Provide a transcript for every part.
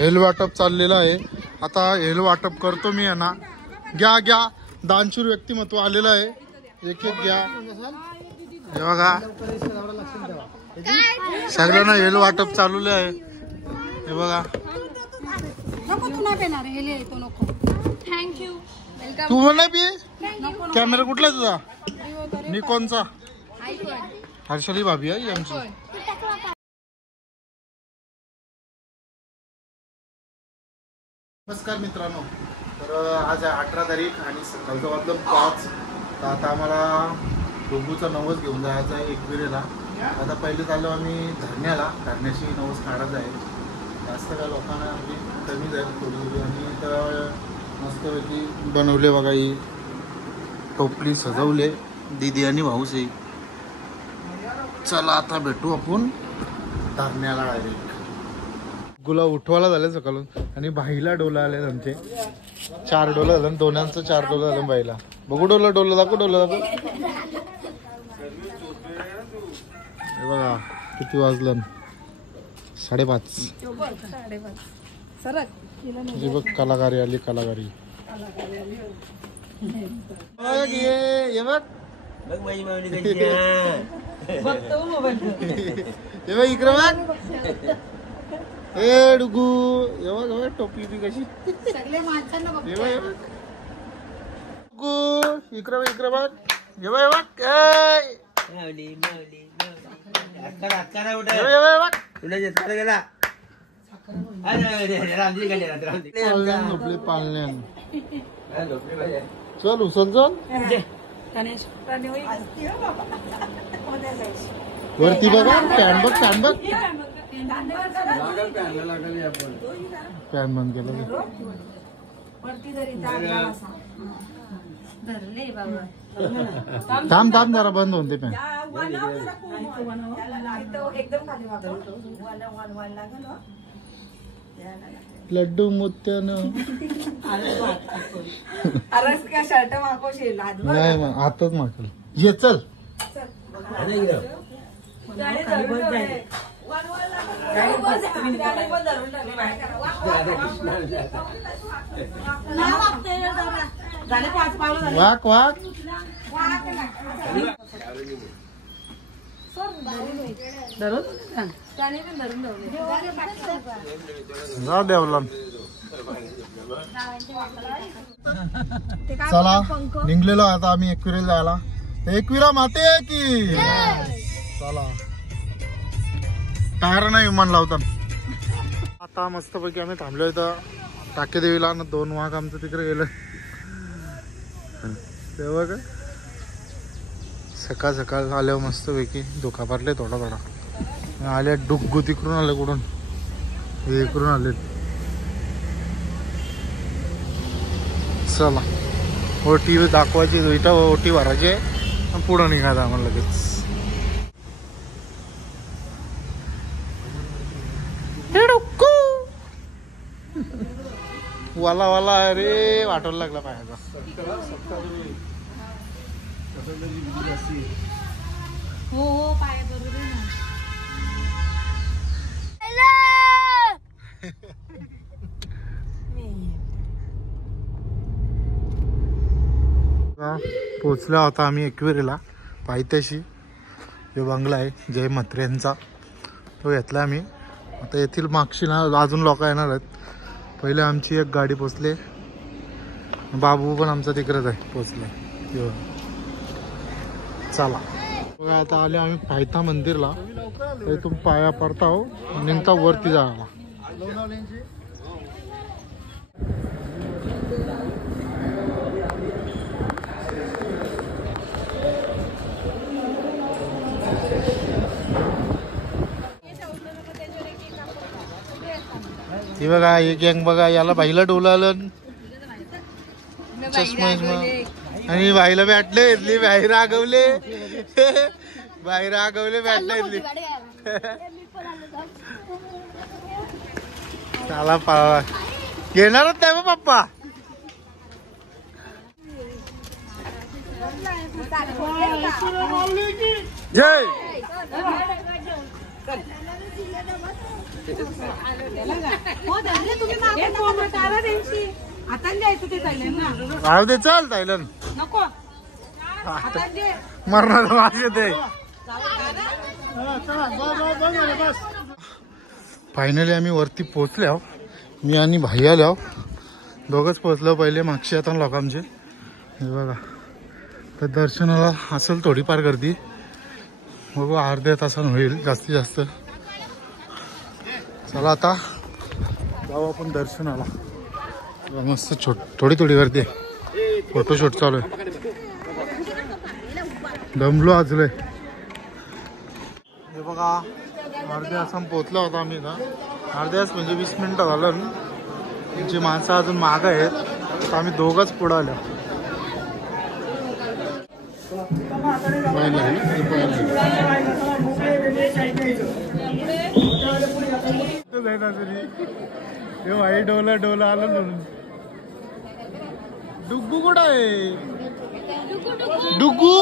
हेल वाटप चाललेलं आहे आता. हेल वाटप करतो मी यांना. घ्या घ्या, दानशूर व्यक्तिमत्व आलेलं आहे. एक एक घ्या. हे बघा सगळ्यांना हेल वाटप चालू आहे. हे बघा तू म्हणा बी. कॅमेरा कुठला तुझा? निकॉनचा. हर्षली भाभी आहे आमची. नमस्कार मित्रांनो. तर आज आहे 18 तारीख आणि सकाळचं वाजलं 5. तर आता आम्हाला डोंगूचा नवस घेऊन जायचं आहे एकविरेला. आता पहिले चाललो आम्ही धरण्याशी नवस काढायचा आहे. जास्त काय लोकांना म्हणजे कमी जाईल थोडी. आणि तर मस्तपैकी बनवले बघा. ही टोपली सजवले दीदी आणि भाऊस आहे. चला आता भेटू आपण धरण्याला डायरेक्ट. गुला उठवायला झाले सकाळून आणि बाईला डोला आले आमचे. 4 डोला झालं. दोनांचं 4 डोला झालं बाईला. बघू डोला दाखव. हे बघा किती वाजलं. 5:30. बघ कलाकारी आली. कलाकारी हे बघ इकडे बघ. ए डुगू एवढ टोपली बी कशी. इकडे बघ. चल उचल चल वरती बघा. फॅन बघ. फॅन बंद केलं. थांब जरा बंद होते फॅन. लड्डू मोत्यानं शर्ट मागवशील नाही मग आताच मागल. ये चल. वाक जा देवला. चला निघलेलो आता आम्ही एकविरा जायला. एकविरा माते की चला. टायर नाही विमान लावतात. आता मस्तपैकी आम्ही थांबलो इथं टाकेदेवीला. 2 वाघ आमचं तिकडे गेलं. तेव्हा काय सकाळ आल्यावर मस्तपैकी धोका पाडले थोडा. आले डुग्गू तिकडून आले. कुठून इकडून आले. चला ओटी दाखवायची. इथं ओटी भरायची पुढं निघायचं आम्हाला लगेच. वाला अरे वाटवला लागला पायाचा. हो पाया बरोबर पोचला होता आम्ही एकविरेला पायथ्याशी. जो बंगला आहे जय म्हात्रेंचा तो घेतला आम्ही. आता येथील मागशी ना अजून लोक येणार आहेत. पहिले आमची एक गाडी पोचले. बाबू पण आमचा तिकडेच आहे पोचला. चला आता आले आम्ही पायथा मंदिरला. इथून पाया पडता हो निघता वरती जायला. हे बघा एक गँग बघा, याला बाईला डोलावलं चष्मा आणि बाईला बॅटले इथली बाहेर आगवले बाहेर आगवले बॅटला इथली त्याला घेणारच नाही मग पप्पा. जय राहू दे चल थायलंड नको मरणार वास येते. फायनली आम्ही वरती पोहोचलो. मी आणि भाई आलो दोघंच पोहोचलो. पहिले मागची आता लोक आमचे हे बघा. तर दर्शनाला असेल थोडीफार गर्दी बघू अर्ध्या तासानं होईल जास्तीत जास्त. चला आता जाऊ आपण दर्शनाला. मस्त थोडी थोडी गर्दी आहे. फोटोशूट चालू आहे. दमलो आजलोय. हे बघा अर्ध्या तासानं पोहोचलो होता आम्ही ना. अर्ध्या तास म्हणजे 20 मिनिटं झालं. त्यांची माणसं अजून मागं आहेत तर आम्ही दोघंच पुढं आलो. भाई डोला डोला आलं म्हणून. डुग्गू कुठं आहे? डुग्गू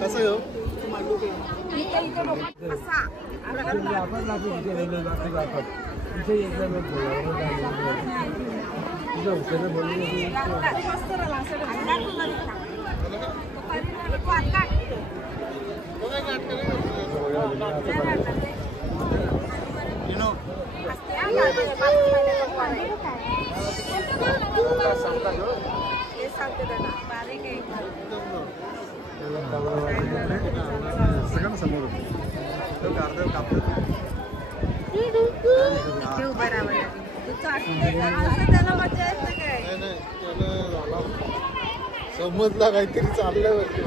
कसं येऊ समोर समजला काहीतरी चाललंय वरती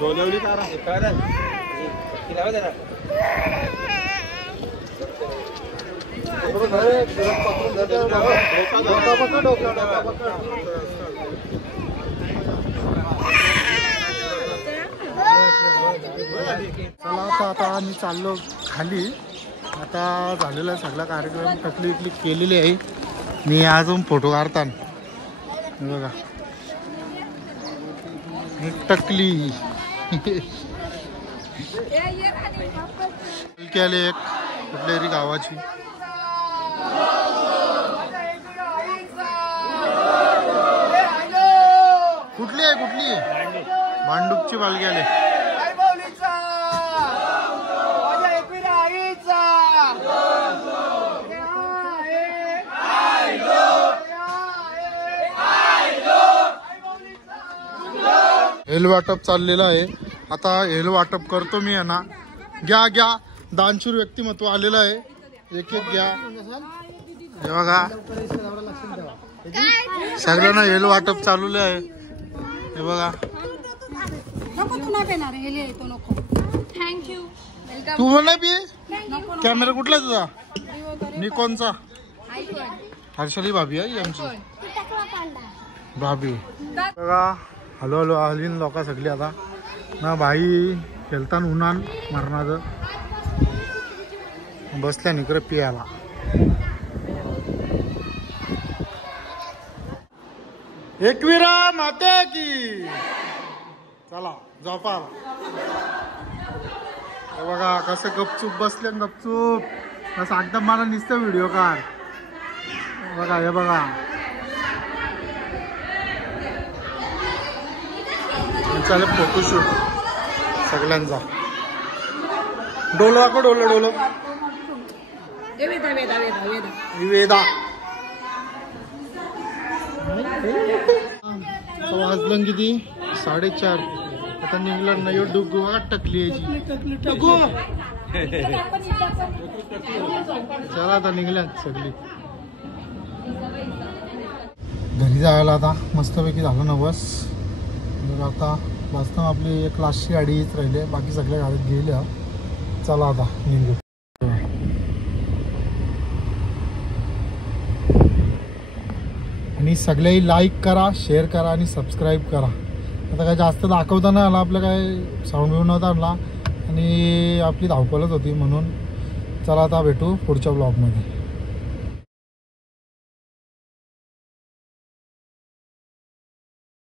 डोलवली चला आता आम्ही चाललो खाली. आता झालेला आहे सगळा कार्यक्रम, टकली इकली केलेली आहे. मी अजून फोटो काढताना बघा टकली आले एक कुठल्या तरी गावाची. कुठली आहे भांडूपची पालखी आले. हेल वाटप चाललेलं आहे. आता हेल वाटप करतो मी यांना. घ्या दानशूर व्यक्तिमत्व आलेलं आहे. एक घ्या. हे बघा सगळ्यांना हेल वाटप चालू आहे. हे बघा तू म्हणा बी. कॅमेरा कुठला तुझा? निकॉनचा. हर्षली भाभी आहे आमची भाभी. बघा हलो हलीन लोक सगळी आता ना भाई खेळताना उन्हान मरणाचं बसल्या निकडे पियाला. एकविरा माते की चला झोपा. बघा कसं गपचूप बसले गपचूप. असं एकदम मला नुसतं व्हिडिओ काढ. बघा हे बघा चालेल फोटोशूट सगळ्यांचा. डोलो डोलो वेदा वाजलं किती 4:30. आता निघला नाही डुगू टकली यायची. चला आता निघल्यात सगळी घरी जायला. आता मस्तपैकी झालं नवस. आता वास्तव आपली एक लास्टची गाडी येत राहिली. बाकी सगळ्या गाड्यात गेल्या. चला आता निघू. आणि सगळ्याही लाईक करा, शेअर करा आणि सबस्क्राईब करा. आता काय जास्त दाखवता नाही आला. आपलं काय साऊंड बिऊंड नव्हता आणला आणि आपली धावपलच होती म्हणून. चला आता भेटू पुढच्या ब्लॉगमध्ये.